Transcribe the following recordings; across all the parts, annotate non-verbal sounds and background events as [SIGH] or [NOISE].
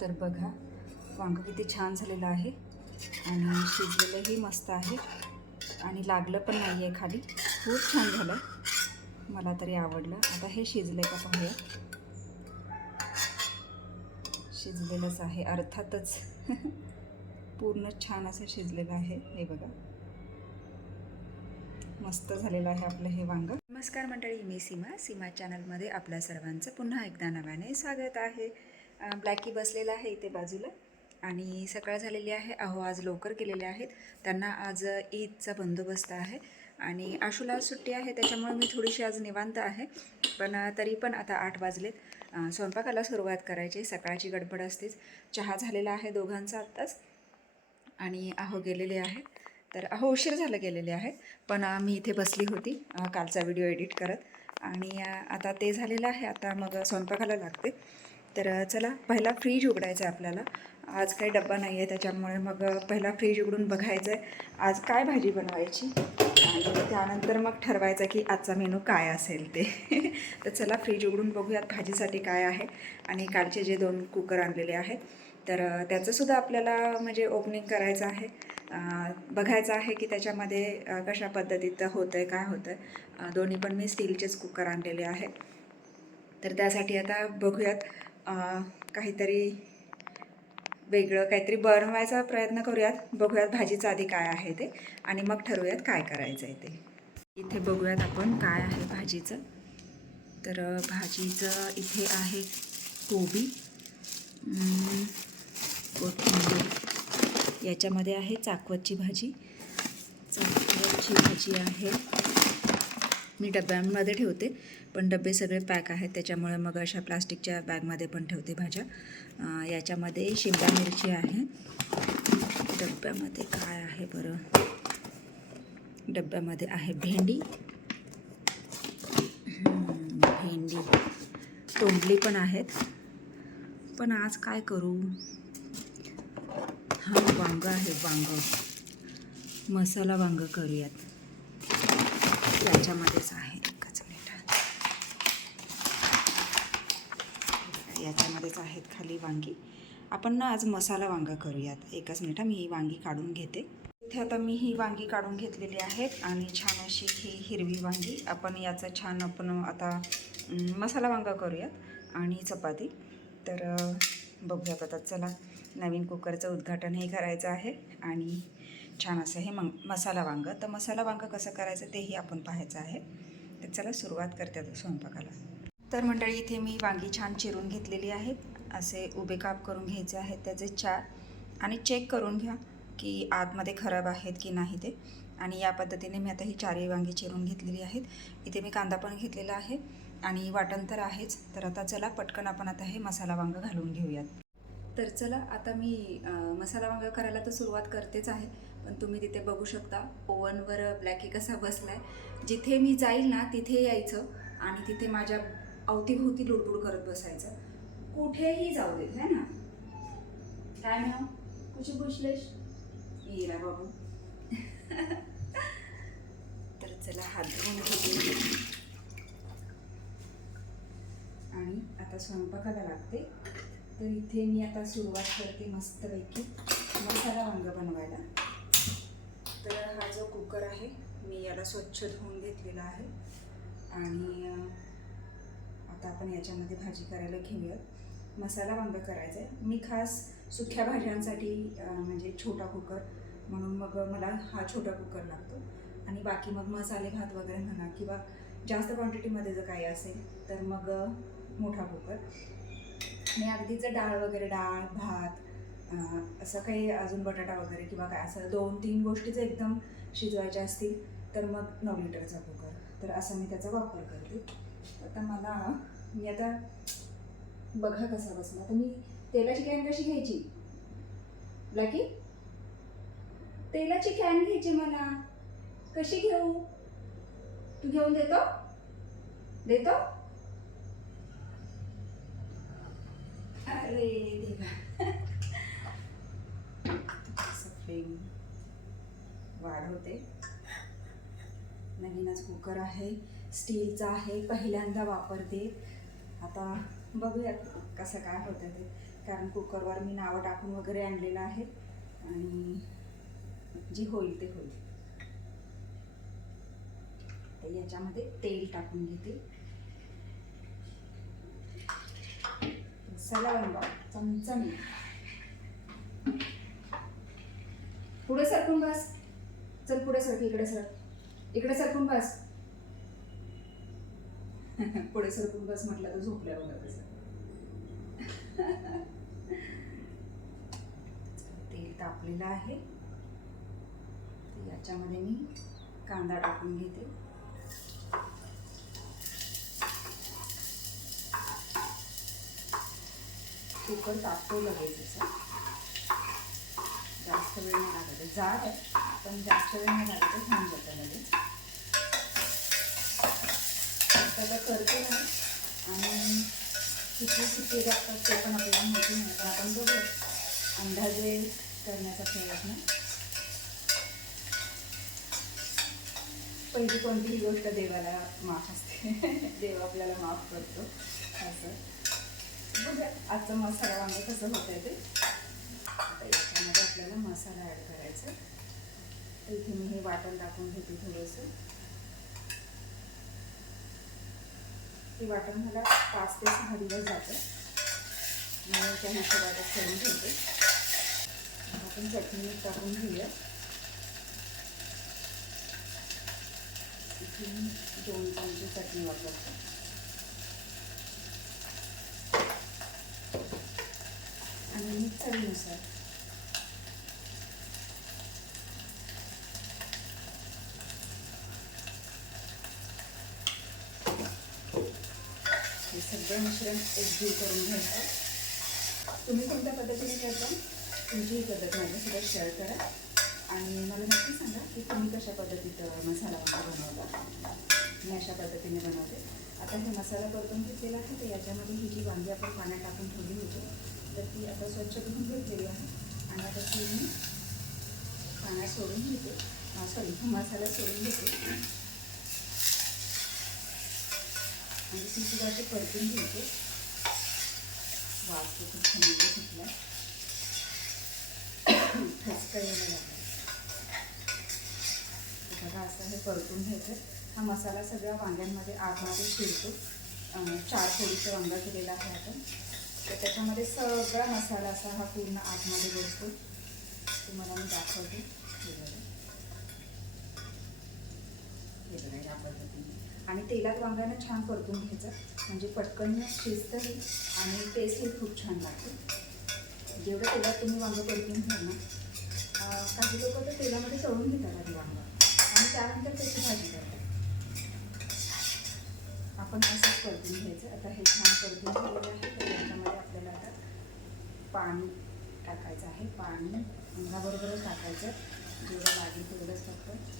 तर बघा वांग किती छान झालेलं आहे. आणि शिजलेलंही मस्त आहे. आणि लागलं पण नाही आहे खाली. खूप छान झालं मला तरी आवडलं. आता हे शिजलं का पाहूया. शिजलेलंच आहे. अर्थातच. [LAUGHS] पूर्ण छान असं शिजलेलं आहे. हे बघा. मस्त झालेलं आहे आपलं हे वांग. नमस्कार मंडळी मी सीमा. सीमा चॅनलमध्ये आपल्या सर्वांचं पुन्हा एकदा नव्याने स्वागत आहे. ब्लॅकी बसलेला आहे इथे बाजूला. आणि सकाळ झालेली आहे. अहो आज लवकर केलेले आहेत. त्यांना आज ईदचा बंदोबस्त आहे. आणि आशूला सुट्टी आहे. त्याच्यामुळे मी थोडीशी आज निवांत आहे. पण तरी पण आता आठ वाजलेत. स्वयंपाकाला सुरुवात करायची. सकाळची गडबड असतेच. चहा झालेला आहे दोघांचा आत्ताच. आणि अहो गेलेले आहेत तर अहो उशीर झालं गेलेले आहेत पण मी इथे बसली होती. कालचा व्हिडिओ एडिट करत. आणि आता ते झालेलं आहे. आता मग स्वयंपाकाला लागते. तर चला पहिला फ्रीज उघडायचा आहे आपल्याला. आज काही डब्बा नाही आहे त्याच्यामुळे मग पहिला फ्रीज उघडून बघायचं आहे. आज काय भाजी बनवायची? आणि त्यानंतर मग ठरवायचं की आजचा मेनू काय असेल ते. [LAUGHS] तर चला फ्रीज उघडून बघूयात भाजीसाठी काय आहे. आणि कालचे जे दोन कुकर आणलेले आहेत तर त्याचंसुद्धा आपल्याला म्हणजे ओपनिंग करायचं आहे. बघायचं आहे की त्याच्यामध्ये कशा पद्धतीत होतं आहे काय होतं आहे दोन्ही पण मी स्टीलचेच कुकर आणलेले आहेत. तर त्यासाठी आता बघूयात काहीतरी वेगळं काहीतरी बनवायचा प्रयत्न करूयात. बघूयात भाजीचं आधी काय आहे ते आणि मग ठरवूयात काय करायचं आहे ते. इथे बघूयात आपण काय आहे भाजीचं. तर भाजीचं इथे आहे कोबी कोथिंबीर. याच्यामध्ये आहे चाकवतची भाजी. चाकवतची भाजी आहे मी डब्यांमध्ये ठेवते पण डबे सगळे पॅक आहेत त्याच्यामुळे मग अशा प्लास्टिकच्या बॅगमध्ये पण ठेवते भाज्या. याच्यामध्ये शिमला मिरची आहे. डब्यामध्ये काय आहे बरं? डब्यामध्ये आहे भेंडी. भेंडी. तोंडली पण आहेत. पण आज काय करू? हा वांगं आहे वांगं. मसाला वांगं करूयात. याच्यामध्येच आहे एकच मिनिट याच्यामध्येच आहेत खाली वांगी. आपण ना आज मसाला वांगा करूयात. एकच मिनिट मी ही वांगी काढून घेते. इथे आता मी ही वांगी काढून घेतलेली आहेत आणि छान अशी ही हिरवी वांगी. आपण याचं छान आपण आता मसाला वांगा करूयात आणि चपाती. तर बघूयात आता चला. नवीन कुकरचं उद्घाटनही करायचं आहे आणि छान असं हे मग मसाला वांग. तर मसाला वांग कसं करायचं तेही आपण पाहायचं आहे. तर चला सुरुवात करते आता स्वयंपाकाला. तर मंडळी इथे मी वांगी छान चिरून घेतलेली आहेत असे उभे काप करून घ्यायचे आहेत. त्याचे चार आणि चेक करून घ्या की आतमध्ये खराब आहेत की नाही ते. आणि या पद्धतीने मी आता ही चारही वांगी चिरून घेतलेली आहेत. इथे मी कांदा पण घेतलेला आहे आणि वाटण तर आहेच. तर आता चला पटकन आपण आता हे मसाला वांग घालून घेऊयात. तर चला आता मी मसाला वांगं करायला तर सुरुवात करतेच आहे. पण तुम्ही तिथे बघू शकता. ओवनवर ब्लॅकी कसा बसलाय. जिथे मी जाईल ना तिथे यायचं आणि तिथे माझ्या अवतीभोवती लुडबुड करत बसायचं. कुठेही जाऊ देत है ना? काय नाव? कुठे बसलेस येरा बाबू. [LAUGHS] तर चला हात धुवून घेते. आणि आता स्वयंपाकाला लागते. तर इथे मी आता सुरुवात करते मस्तपैकी. मसाला वांग बनवायला. तर हा जो कुकर आहे मी याला स्वच्छ धुवून घेतलेला आहे. आणि आता आपण याच्यामध्ये भाजी करायला घेऊयात. मसाला वांग करायचा आहे. मी खास सुक्या भाज्यांसाठी म्हणजे छोटा कुकर. म्हणून मग मला हा छोटा कुकर लागतो. आणि बाकी मग मसाले भात वगैरे म्हणा किंवा जास्त क्वांटिटीमध्ये जर काही असेल तर मग मोठा कुकर. आणि अगदी जर डाळ वगैरे डाळ भात असं काही अजून बटाटा वगैरे किंवा काय असं दोन तीन गोष्टी जर एकदम शिजवायच्या असतील तर मग नऊ लिटरचा कुकर. तर असं मी त्याचा वापर करते. आता मला मी आता बघा कसा बसला. तर मी तेलाची कॅन कशी घ्यायची? लाकी तेलाची कॅन घ्यायची मला. कशी घेऊ? तू घेऊन देतो? देतो? अरे देवा असं फ्लेम वाढवते नवीनच कुकर आहे स्टीलचा आहे पहिल्यांदा वापरते. आता बघूयात कसं काय होतं ते. कारण कुकरवर मी नावं टाकून वगैरे आणलेलं आहे आणि जी होईल ते होईल. तर याच्यामध्ये तेल टाकून घेते. चला चमचमी पुढे सरकून बस. चल पुढे सरक इकडे सरक इकडे सरकून बस? [LAUGHS] पुढे सरकून बस म्हटलं तर झोपल्या बघा कसं [LAUGHS] तेल तापलेलं आहे. याच्यामध्ये मी कांदा टाकून घेते. कुकर तापतो लगेच असं जास्त वेळ नाही लागत. जाड आहे. पण जास्त वेळ नाही लागत छान जातं लगेच आता करते ना. आणि किती किती लागतात ते पण आपल्याला माहिती नाही पण आपण बघू अंदाजे करण्याचा प्रयत्न. पहिली कोणतीही गोष्ट देवाला माफ असते. [LAUGHS] देव आपल्याला माफ करतो. असं. बघा आजचं मसाला वांगे कसं होतं आहे ते. आता त्यामध्ये आपल्याला मसाला ॲड करायचा. तर इथे मी हे वाटण टाकून घेते थोडंसं. हे वाटण मला पाच ते सहा दिवस जातं. म्हणून त्या हिशोबातच करून ठेवते आपण चटणी टाकून घेऊया. इथे मी दोन चमचे चटणी वापरते. आणि मीठ चवीनुसार हे सगळं मिश्रण एकजीव करून घ्यायचं तुम्ही कोणत्या पद्धतीने करता तुमची ही पद्धत माझ्यासोबत शेअर करा. आणि मला नक्की सांगा की तुम्ही कशा पद्धतीत मसाला वगैरे बनवता? मी अशा पद्धतीने बनवते. आता हे मसाला परतून घेतलेला आहे तर याच्यामध्ये ही जी वांगी आपण पाण्यात टाकून ठेवली होती तर ती आता स्वच्छ धुवून घेतलेली आहे. आणि आता ती मी पाण्यात सोडून घेते. सॉरी मसाला सोडून घेते. आणि ती सुद्धा अशी परतून घेते. वास तो खूप छान येतो म्हणजे सुटला ठसका यायला लागला बघा असं हे परतून घ्यायचं हा मसाला सगळ्या वांग्यांमध्ये आतमध्ये शिरतो. चार थोडीचं वांगा केलेला आहे आपण. तर त्याच्यामध्ये सगळा मसाला असा हा पूर्ण आतमध्ये बसतो. तुम्हाला मी दाखवते हे बघा हे बघा या पद्धतीने आणि तेलात वांग्यानं छान परतून घ्यायचं. म्हणजे पटकन शिजतही आणि टेस्टही खूप छान लागते. जेवढं तेलात तुम्ही वांगं परतून घ्या ना काही लोक तर तेलामध्ये तळून घेतात आधी वांगं. आणि त्यानंतर त्याची भाजी करतात. आपण असंच परतून घ्यायचं. आता हे छान परतून झालेलं आहे. तर त्याच्यामध्ये आपल्याला आता पाणी टाकायचं आहे. पाणी अंगाबरोबरच टाकायचं. जेवढं लागेल तेवढंच फक्त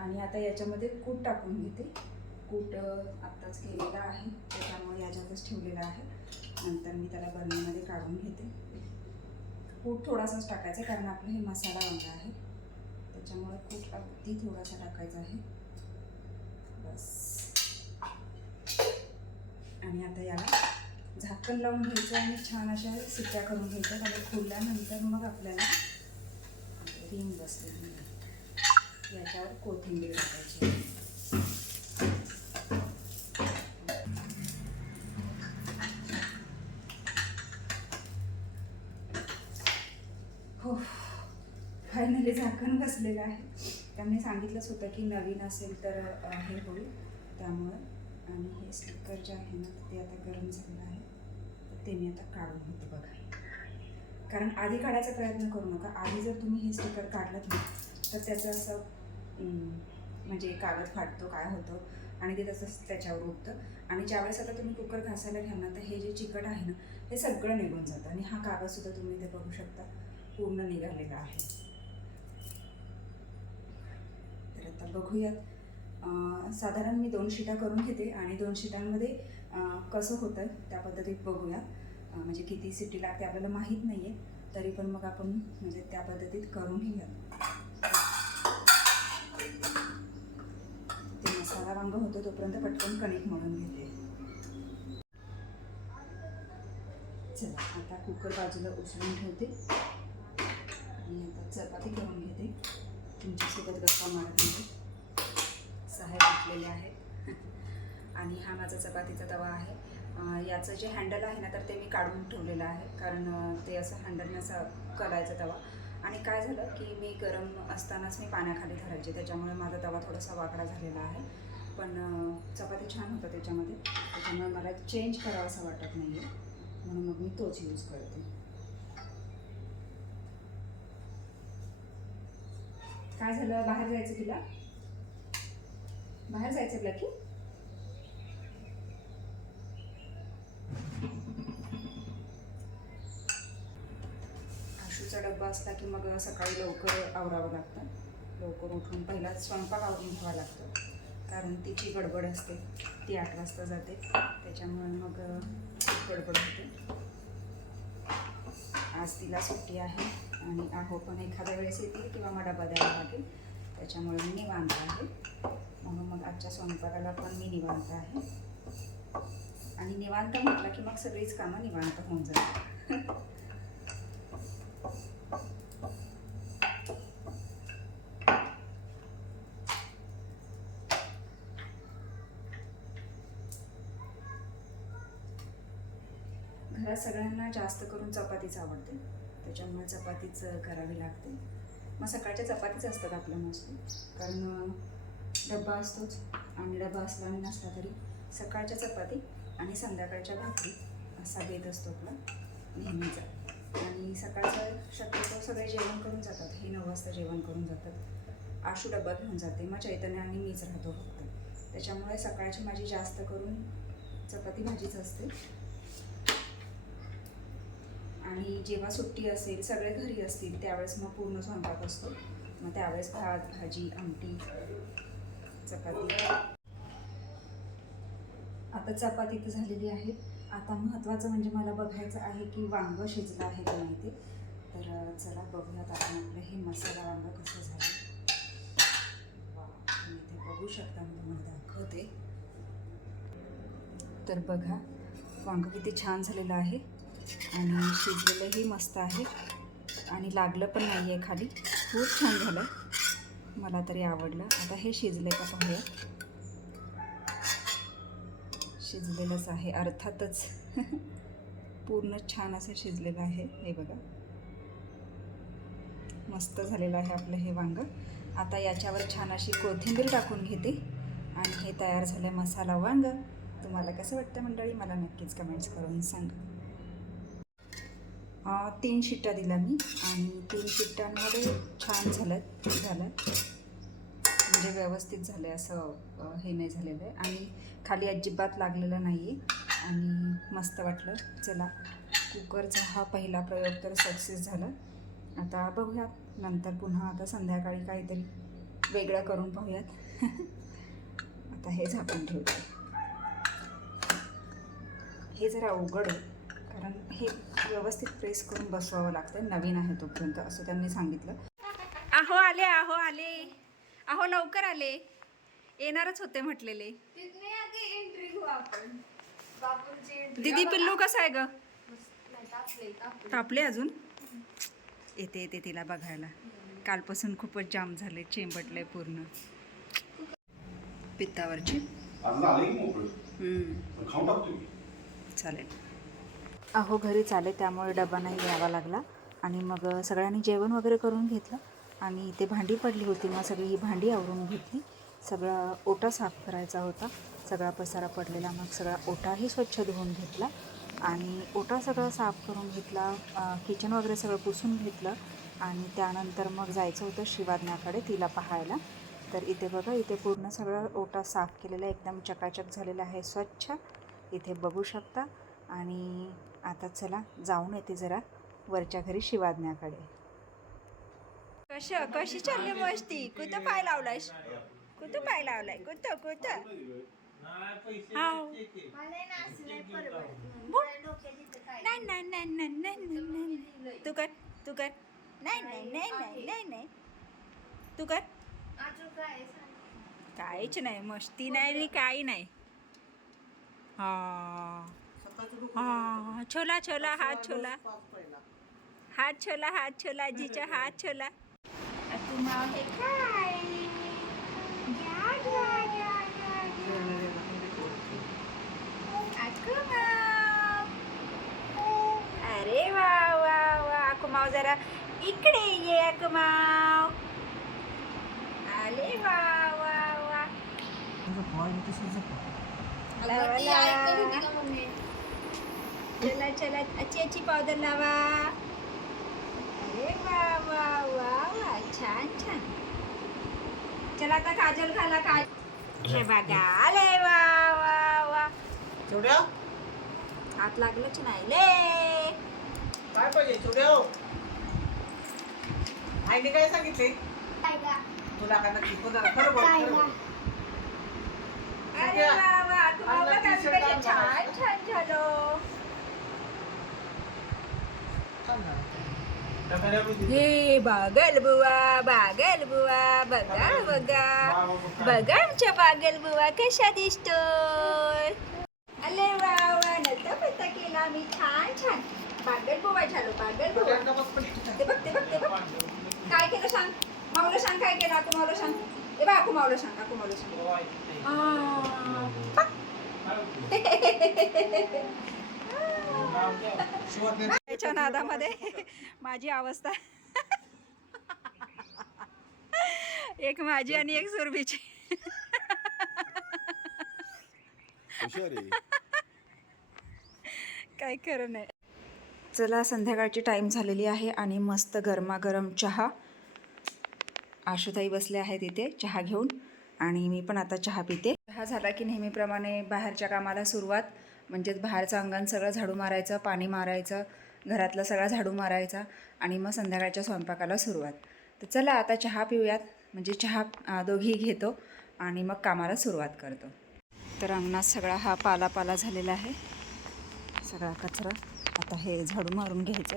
आणि आता याच्यामध्ये कूट टाकून घेते. कूट आत्ताच केलेला आहे. त्याच्यामुळे याच्यातच ठेवलेला आहे. नंतर मी त्याला बर्नीमध्ये काढून घेते. कूट थोडासाच टाकायचा आहे, कारण आपलं हे मसाला वांगा आहे. त्याच्यामुळे कूट अगदी थोडासा टाकायचा आहे. बस. आणि आता याला झाकण लावून घ्यायचं आणि छान अशा सिट्ट्या करून घ्यायच्या. आणि खोलल्यानंतर मग आपल्याला रिंग बसते. याच्यावर कोथिंबीर टाकायची. हो फायनली झाकण बसलेलं आहे. त्यामुळे सांगितलंच होतं की नवीन असेल तर हे होईल. त्यामुळं आणि हे स्टिकर जे आहे ना ते आता गरम झालेलं आहे. तर ते मी आता काढून होतं बघा. कारण आधी काढायचा प्रयत्न करू नका. आधी जर तुम्ही हे स्टिकर काढलं ना तर त्याचं असं म्हणजे कागद फाटतो काय होतं आणि ते तसंच त्याच्यावर उठतं. आणि ज्यावेळेस आता तुम्ही कुकर घासायला घ्याल ना तर हे जे चिकट आहे ना हे सगळं निघून जातं. आणि हा कागदसुद्धा तुम्ही इथे बघू शकता. पूर्ण निघालेला आहे. तर आता बघूयात. साधारण मी दोन शिटा करून घेते आणि दोन शिटांमध्ये कसं होतं त्या पद्धतीत बघूया. म्हणजे किती सिटी लागते आपल्याला माहीत नाही आहे तरी पण मग आपण म्हणजे त्या पद्धतीत करून घेऊयात. ते मसाला वांग होतो तोपर्यंत पटकन कणिक म्हणून घेते. चला आता कुकर बाजूला उचलून ठेवते. आणि आता चपाती करून घेते. तुमच्यासोबत गप्पा मारत नाही सहाय घेतलेले आहेत आणि हा माझा चपातीचा तवा आहे. याचं जे हँडल आहे ना तर ते मी काढून ठेवलेलं आहे. कारण ते असं हँडलने असं करायचं तवा. आणि काय झालं की मी गरम असतानाच मी पाण्याखाली धरायचे त्याच्यामुळे माझा तवा थोडासा वाकडा झालेला आहे. पण चपाती छान होतं त्याच्यामध्ये. त्याच्यामुळे मला चेंज करावंसं वाटत नाही आहे म्हणून मग मी तोच यूज करते. काय झालं? बाहेर जायचं तुला? बाहेर जायचं तुला की आशूचा असला की मग सकाळी लवकर आवरावं लागतं. लवकर उठून पहिलाच स्वयंपाक आवरून घ्यावा लागतो. कारण तिची गडबड असते. ती आठ वाजता जाते. त्याच्यामुळे मग खूप गडबड होते. आज तिला सुट्टी आहे आणि आहो पण एखाद्या वेळेस येतील किंवा मला डबा द्यावा लागेल. त्याच्यामुळे मी निवांत आहे. म्हणून मग आजच्या स्वयंपाकाला पण मी निवांत आहे. आणि निवांत म्हटलं की मग सगळीच कामं निवांत होऊन जातात. [LAUGHS] घरात सगळ्यांना जास्त करून चपातीच आवडते. त्याच्यामुळे चपातीच करावी लागते. मग सकाळच्या चपातीच असतात आपल्या मोस्टली कारण डब्बा असतोच आणि डब्बा असला आणि नसला तरी सकाळच्या चपाती आणि संध्याकाळच्या भाकरी असा बेत असतो आपला नेहमीचा. आणि सकाळचं शक्यतो सगळे जेवण करून जातात. हे नऊ वाजता जेवण करून जातात. आशू डब्बा घेऊन जाते. मग चैतन्य आणि मीच राहतो फक्त. त्याच्यामुळे सकाळची माझी जास्त करून चपाती भाजीच असते. आणि जेव्हा सुट्टी असेल सगळे घरी असतील त्यावेळेस मग पूर्ण स्वयंपाक असतो. मग त्यावेळेस भात भाजी आमटी चपाती. आता चपाती तर झालेली आहे. आता महत्त्वाचं म्हणजे मला बघायचं आहे की वांग शिजलं आहे का नाही ते. तर चला बघूयात आपण आपलं हे मसाला वांग कसं झालं. वा, तुम्ही ते बघू शकता मी तुम्हाला दाखवते. तर बघा वांग किती छान झालेलं आहे. आणि शिजलेलंही मस्त आहे. आणि लागलं पण नाही आहे खाली. खूप छान झालं. मला तरी आवडलं. आता हे शिजले का पाहूया. शिजलेलंच आहे. अर्थातच. [LAUGHS] पूर्ण छान असं शिजलेलं आहे. हे बघा. मस्त झालेलं आहे आपलं हे वांग. आता याच्यावर छान अशी कोथिंबीर टाकून घेते. आणि हे तयार झालं मसाला वांग. तुम्हाला कसं वाटतं मंडळी? मला नक्कीच कमेंट्स करून सांगा. तीन शिट्ट्या दिल्या मी आणि तीन शिट्ट्यांमध्ये छान झालं झालं. म्हणजे व्यवस्थित झालं आहे असं हे नाही झालेलं आहे. आणि खाली अजिबात लागलेलं नाही आहे आणि मस्त वाटलं. चला कुकरचा हा पहिला प्रयोग तर सक्सेस झाला. आता बघूयात. नंतर पुन्हा आता संध्याकाळी काहीतरी वेगळं करून पाहूयात. [LAUGHS] आता हे झाकून ठेवते. हे जरा अवघड आहे. कारण हे व्यवस्थित प्रेस करून बसवावं लागतं नवीन आहे तोपर्यंत असं त्यांनी सांगितलं. आहो आले आहो आले. आहो लवकर आले. येणारच होते म्हटलेले. दीदी पिल्लू कसं आहे ग? तापले अजून? येते येते तिला बघायला. कालपासून खूपच जाम झाले चेंबटले पूर्ण. पित्तावरची. चालेल. अहो घरी आले त्यामुळे डबा नाही घ्यावा लागला. आणि मग सगळ्यांनी जेवण वगैरे करून घेतलं. आणि इथे भांडी पडली होती मग सगळी ही भांडी आवरून घेतली. सगळा ओटा साफ करायचा होता. सगळा पसारा पडलेला मग सगळा ओटाही स्वच्छ धुवून घेतला. आणि ओटा सगळा साफ करून घेतला किचन वगैरे सगळं पुसून घेतलं. आणि त्यानंतर मग जायचं होतं शिवाज्ञाकडे तिला पाहायला. तर इथे बघा इथे पूर्ण सगळं ओटा साफ केलेला आहे एकदम चकाचक झालेला आहे स्वच्छ. इथे बघू शकता. आणि आता चला जाऊन येते जरा वरच्या घरी शिवाज्ञाकडे कश कशी चालली मस्ती कुठं पाय लावलायस कुठं पाय लावलाय कुठं कुठं हाव. मला ना असं नाही नाही नाही नाही नाही नाही तू कर तू कर नाही नाही नाही नाही नाही नाही तू कर काहीच नाही मस्ती नाही रे काही नाही हा हा छोला छोला हात छोला. हात छोला हात छोला आजीचा हात छोला. हे काय. अरे वा वा वा अक्कू माव जरा इकडे ये अक्कू माव आले वा वा. वा अगं ती ऐकत होती का मम्मी चला चला अच्छी अच्छी पावडर लावा. अरे वा वा वा वा छान छान. चला आता काजल घाला काज हे बघा आले वा वा वा. चुड्या? हात लागलंच नाही ले. काय पाहिजे चुड्या हो? आईने काय सांगितले? तुला काय नक्की कोणाला खरं बोल खरं. अरे वा वा तुम्हाला काय छान छान झालं. हे बागल बुवा बागल बुवा बघा बघा. बघा आमच्या बागल बुवा कशा दिसतोय. अले वा वा नता पत्ता केला मी छान छान. बागल बुवा झालो बागल बुवा. ते बघ ते बघ ते बघ. काय केलं सांग? माऊला सांग काय केलं आकू माऊला सांग? ए बा आकू माऊला सांग. आकू माऊला सांग. [LAUGHS] [LAUGHS] त्याच्या नादामध्ये [LAUGHS] माझी अवस्था. एक माझी आणि एक सुरभीची. काय खरं नाही. चला संध्याकाळची टाईम झालेली आहे आणि मस्त गरमागरम चहा. आशुताई बसले आहेत इथे चहा घेऊन. आणि मी पण आता चहा पिते. चहा झाला की नेहमीप्रमाणे बाहेरच्या कामाला सुरुवात. म्हणजेच बाहेरचं अंगण सगळं झाडू मारायचं पाणी मारायचं. घरातला सगळा झाडू मारायचा आणि मग संध्याकाळच्या स्वयंपाकाला सुरुवात. तर चला आता चहा पिऊयात. म्हणजे चहा दोघी घेतो आणि मग कामाला सुरुवात करतो. तर अंगणात सगळा हा पाला पाला झालेला आहे. सगळा कचरा. आता हे झाडू मारून घ्यायचं.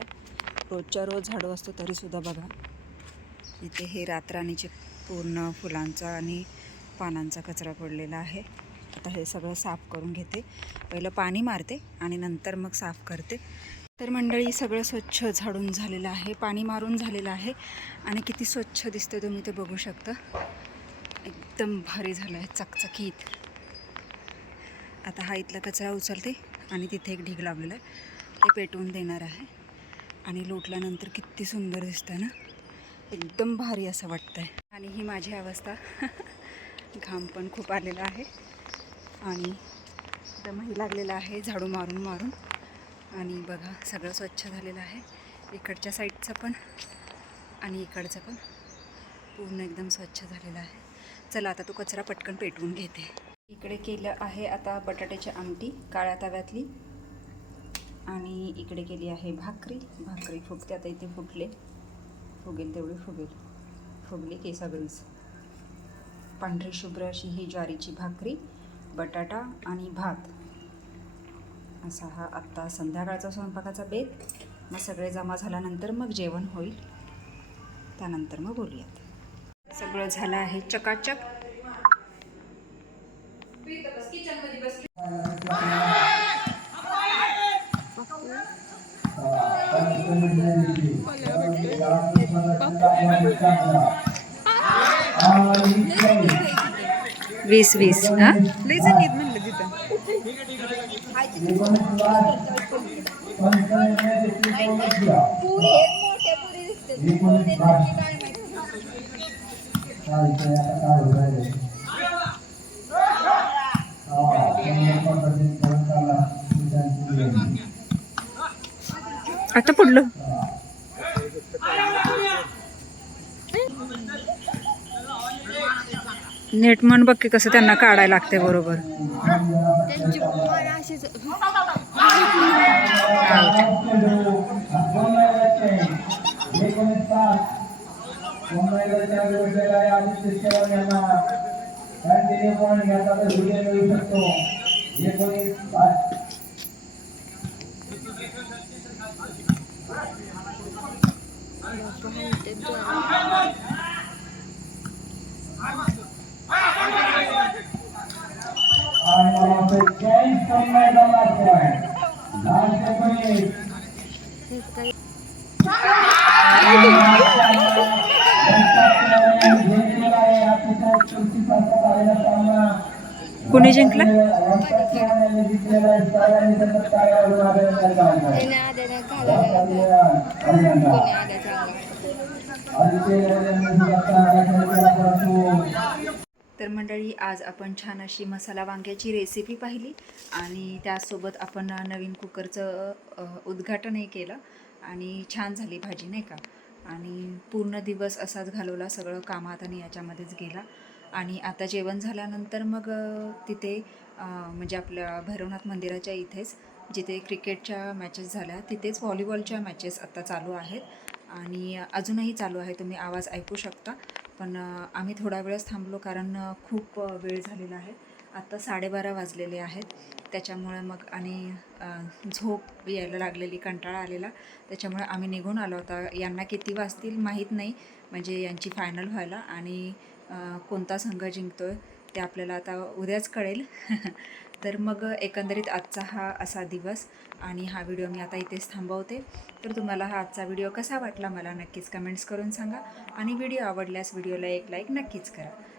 रोजच्या रोज झाडू असतो तरीसुद्धा बघा. इथे हे रातराणीचे पूर्ण फुलांचा आणि पानांचा कचरा पडलेला आहे. आता हे सगळं साफ करून घेते. पहिलं पाणी मारते आणि नंतर मग साफ करते. तर मंडळी सगळं स्वच्छ झाडून झालेलं आहे पाणी मारून झालेलं आहे आणि किती स्वच्छ दिसतं तुम्ही ते बघू शकता. एकदम भारी झालं आहे चकचकीत. आता हा इथला कचरा उचलते आणि तिथे एक ढीग लावलेला आहे. ते पेटवून देणार आहे. आणि लोटल्यानंतर किती सुंदर दिसतं ना? एकदम भारी असं वाटतं आहे आणि ही माझी अवस्था. [LAUGHS] घाम पण खूप आलेला आहे. आणि दमही लागलेला आहे झाडू मारून मारून. आणि बघा सगळं स्वच्छ झालेलं आहे. इकडच्या साईडचं पण आणि इकडचं पण पूर्ण एकदम स्वच्छ झालेलं आहे. चला आता तो कचरा पटकन पेटवून घेते. इकडे केलं आहे आता बटाट्याची आमटी काळ्या तव्यातली. आणि इकडे केली आहे भाकरी. भाकरी फुगते आता इथे फुटले फुगेल तेवढी फुगेल. फुगली की सगळीच पांढरी शुभ्र अशी ही ज्वारीची भाकरी बटाटा आणि भात. असा हा आत्ता संध्याकाळचा स्वयंपाकाचा बेत. मग सगळे जमा झाल्यानंतर मग जेवण होईल. त्यानंतर मग बोलूयात. सगळं झालं आहे चकाचक. वीस वीस हां? लई जण येत म्हणलं तिथं पुरी एक मोठ्या पुरी दिसते कोणते नक्की काय माहिती आता पडलं नेट म्हण बघ की कसं त्यांना काढायला लागते बरोबर. ఆహ్వానిస్తాం ముంబైలో చంద్రబాబు ఆశిస్తున్నాం కంటిన్యూ పోండి గత వీడియో చూపిస్తూ ఎప్పుడు I'm going to change the medal point. That's the point. कोणी जिंकला? कोणी आद्या तर मंडळी आज आपण छान अशी मसाला वांग्याची रेसिपी पाहिली आणि त्यासोबत आपण नवीन कुकरचं उद्घाटनही केलं. आणि छान झाली भाजी नाही का? आणि पूर्ण दिवस असाच घालवला सगळं कामात आणि याच्यामध्येच गेला. आणि आता जेवण झाल्यानंतर मग तिथे म्हणजे आपल्या भैरवनाथ मंदिराच्या इथेच जिथे क्रिकेटच्या मॅचेस झाल्या तिथेच व्हॉलीबॉलच्या मॅचेस आता चालू आहेत. आणि अजूनही चालू आहे तुम्ही आवाज ऐकू शकता. पण आम्ही थोडा वेळच थांबलो कारण खूप वेळ झालेला आहे. आत्ता साडेबारा वाजलेले आहेत. त्याच्यामुळे मग आणि झोप यायला लागलेली कंटाळा आलेला. त्याच्यामुळे आम्ही निघून आलो होता. यांना किती वाजतील माहीत नाही. म्हणजे यांची फायनल व्हायला आणि कोणता संघ जिंकतो आहे ते आपल्याला आता उद्याच कळेल. [LAUGHS] तर मग एकंदरीत आजचा हा असा दिवस आणि हा व्हिडिओ मी आता इथेच थांबवते. तर तुम्हाला हा आजचा व्हिडिओ कसा वाटला मला नक्कीच कमेंट्स करून सांगा आणि व्हिडिओ आवडल्यास व्हिडिओला एक लाईक नक्कीच करा.